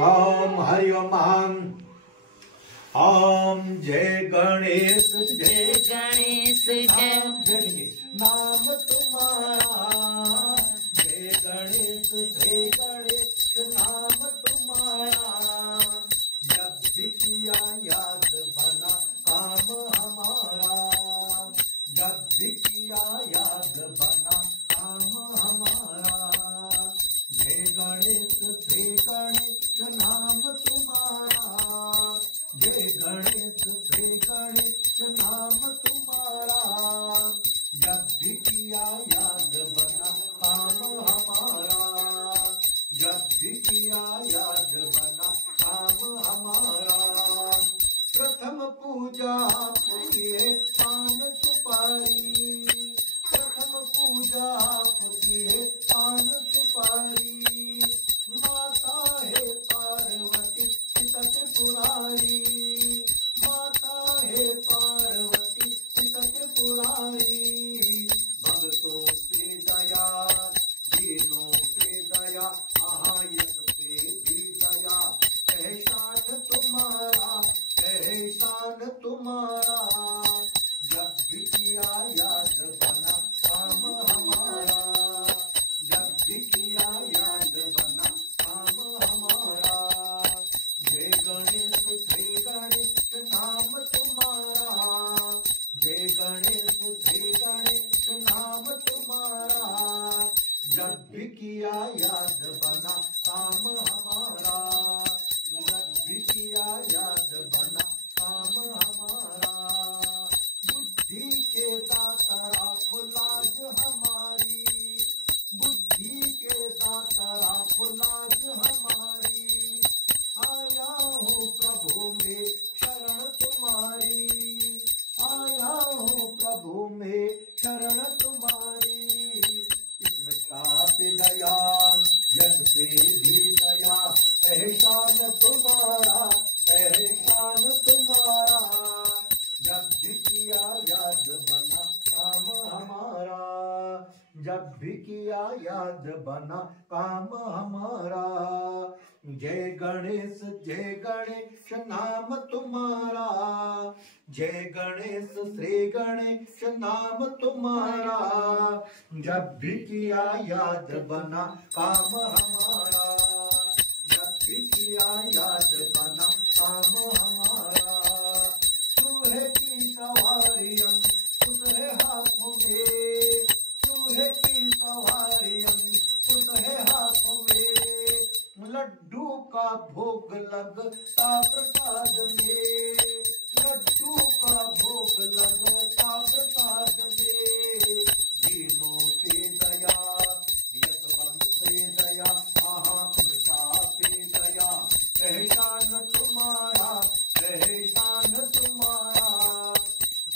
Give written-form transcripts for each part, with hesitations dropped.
ओम हरि ओम ओम जय गणेश जय गणेश जय नाम तुम्हारा जय गणेश नाम तुम्हारा जब भी किया याद बना काम हमारा जब भी किया याद बना काम हमारा जय गणेश नाम तुम्हारा जय गणेश नाम तुम्हारा जब भी किया याद बना काम हमारा जब भी किया याद बना काम हमारा प्रथम पूजा किए पान सुपारी प्रथम पूजा किए पान सुपारी माता है पार्वती पिता त्रिपुरारी माता है पार्वती पिता त्रिपुरारी भक्तों पे दया दीनों पे दया आयत पे भी दया एहसान तुम्हारा जब भी किया याद बना काम हमारा जब भी किया याद बना काम हमारा जय गणेश नाम तुम्हारा जय गणेश नाम तुम्हारा जब भी किया याद बना काम हमारा जब भी किया याद बना काम हमारा बुद्धि के दाता राखो लाज हमारी बुद्धि के दाता राखो लाज हमारी आया हूँ प्रभु में शरण तुम्हारी आया हूँ प्रभु में शरण तुम्हारी स्मिता पे दया यश पे भी दया एहसान तुम्हारा जब भी किया याद बना काम हमारा जब भी किया याद बना काम हमारा जय गणेश नाम तुम्हारा जय गणेश श्री गणेश नाम तुम्हारा जब भी किया याद बना काम हमारा जब भी किया याद बना काम हमारा चूहे की सवारियां तुझे हाथों में चूहे की सवारियां तुझे हाथों में लड्डू का भोग लगता प्रसाद में लड्डू का भोग लगता प्रसाद में दीनों पे दया यशवंत पे दया अहंता पे दया एहसान तुम्हारा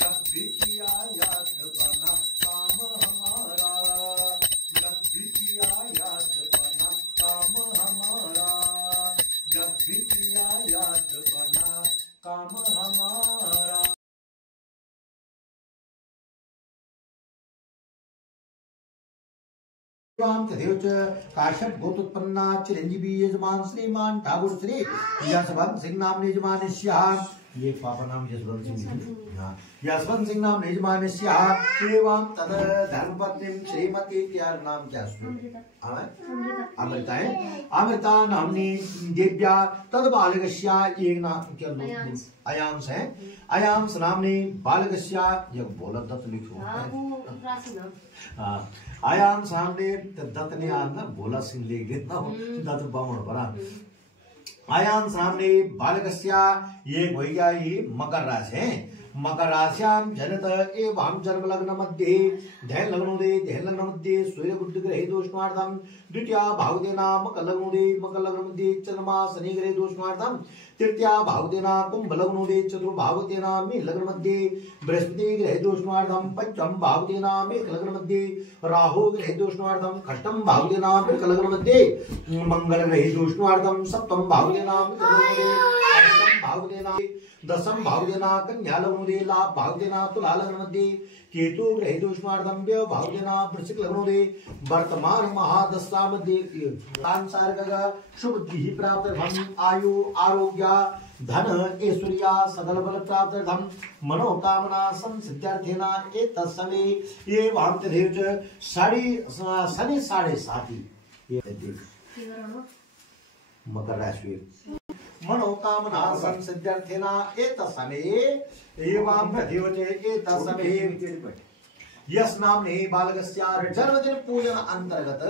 जब भी किया याद बना काम हमारा जब भी किया याद बना काम हमारा जब भी किया याद बना काम हमारा तदेव च काश्यप गोत्रोत्पन्ना चिरंजीवी यजमान श्रीमान ठाकुर श्री यशवंत सिंह नाम यजमानस्य ये पापा नाम यशवंत सिंह यशवंत सिंह नाम यजमानस्य एवं तद धर्मपत्नीं श्रीमती त्यार नाम क्या अमृता है अमृता नामनी देव्या तद बालकस्य एक नाम क्या अयांश है अयांश नामनी बालकस्य ये बोला दत्त लिखो आयाम सामने दत्त ने आना बोला सिंह ले गया दत्त बामण बरा आयाम सामने बालकस्या ये भैया ये मकर राशि है मकर राश्याम जनत एवं जन्म लग्न मध्ये ध्यान लग्न मध्ये सूर्य बुध ग्रहे दोषणार्थम द्वितीय भावदेना मकर लग्न मध्ये चंद्रमा शनि ग्रहे दोषणार्थम तृतीय भावदेना कुंभ लग्न चतुर्भावदेना मेघ लग्न मध्ये बृहस्पति ग्रहे दोषणार्थम पंचम भावदेना मेघ लग्न मध्ये राहु ग्रहे दोषणार्थम खष्टम भावदेना मेघ लग्न मध्ये मंगल ग्रहे दोषणार्थम सप्तम भावदेना भावदेना दशम भावदेना कन्या लग्न लाभ भावदेना तुला लग्न मध्ये केतु ग्रहे दोषमार्दम्य भावजना वृश्चिक लग्नो दे वर्तमान महादशा मध्ये सांसारिक शुभ बुद्धि प्राप्त धन आयु आरोग्य धन ऐश्वर्या सकल बल प्राप्त धन मनोकामना संसिद्ध्यर्थेन एतस्मै ये वांतदेव शनि 7.5 ये मकर राशि मनोकामना संसिद्ध्यर्थेन एतस्मै एवं प्रद्योते एतस्मै यस नामने बालकस्य जन्मदिन पूजन अंतर्गत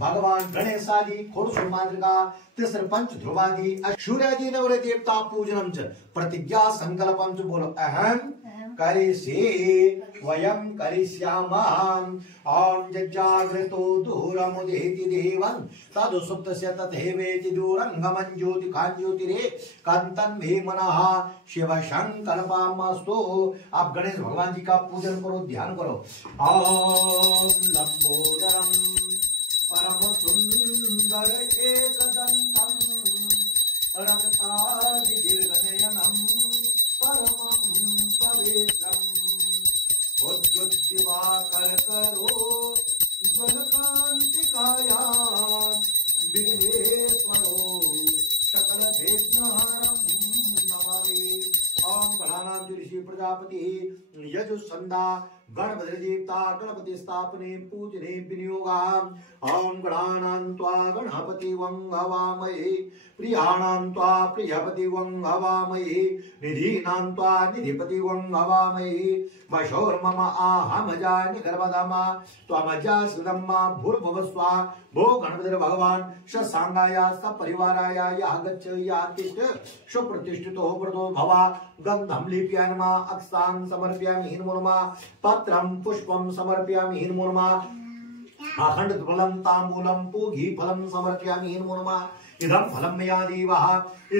भगवान गणेशादि खोरसुर मातृका तिसर पंच ध्रुवादि सूर्यादि नवरे देवता पूजनम च प्रतिज्ञा संकल्पम च बोलो अहम करिष्ये वयं करिष्यामः ओम जज्जाग्रतो दूरमुदेति देवं तदुसुप्तस्य तथैवेति दूरं गमं ज्योतिकाञ्ज्योतिरे कांतन मे मनः शिव संकल्पमस्तु। आप गणेश भगवान जी का पूजन करो, ध्यान करो। ओम लंबोदरम परम सुंदर एकदंतम रक्तादिर्गनयनम परमं पवित्रम उद्युद्दिवाकर करो ज्वलकांतिकाया विघ्नेश्वरो सकल विघ्नहरं नमामि। ओम गणानां ऋषि प्रजापति यजुसंधा गणपति देवता गणपति स्थापने पूजने विनियोगा। ओम गणानां त्वा गणपति वं हवामहे प्रियाणां त्वा प्रियपति वं हवामहे निधीनां त्वा निधिपति वं हवामहे वशोर्मम आहमजानि गर्भधामा त्वमजा सुदम्मा भूर्भुवस्वा भो गणपति भगवान शशांगाय सपरिवाराय यागच्छ यातिष्ठ सुप्रतिष्ठितो व्रतो भवा गंधं लेपयामि अक्षां समर्पयामि हिन्मुर्मा पत्रं पुष्पं समर्पयामि हिन्मुर्मा अखंड फलं तांबूलं पूगी फलं समर्पयामि हिन्मुर्मा इदं फलं मया देवः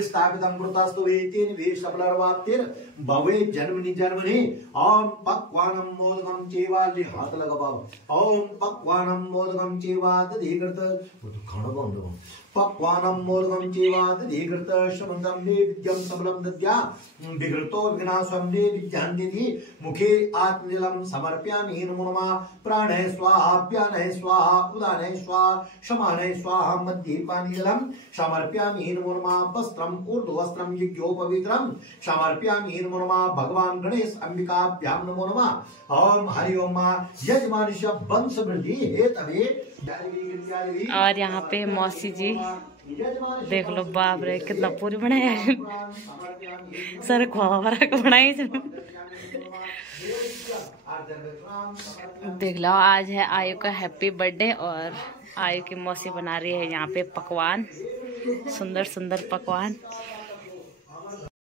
स्थापितं कृतस्तु वेतेन वेशबलर्वाप्तिर भवे जन्मनि जन्मनि। ओम पक्वानं मोदकं चेवालि हाथ लगाओ। ओम पक्वानं मोदकं चेवाद दीकृत खाना बंदो पक्वानं मोदकं चेवाद दीकृत शमन्दं मे विद्यं सबलं दद्या विकृतो विघ्नाशं मे विद्यांति मुखे आत्मजलं समर्पयामि हिन्मुर्मा प्राणै स्वाहा व्यानैः स्वाहा उदानैः स्वाहा शमानैः स्वाहा मध्ये पानीजलं समर्पयामि हिन्मुर्मा वस्त्रं ऊर्ध्ववस्त्रं यज्ञोपवीत्रं समर्पयामि हिन्मुर्मा भगवान गणेश अंबिकाभ्यां नमो नमः। ओम हरि ओम यजमानस्य वंश वृद्धि हेतवे। और यहाँ पे मौसी जी देख लो, बाप रे कितना पूरी बनाया है सर खुआरा बनाई। देख लो, आज है आयु का हैप्पी बर्थडे और आयु की मौसी बना रही है यहाँ पे पकवान, सुंदर सुंदर पकवान।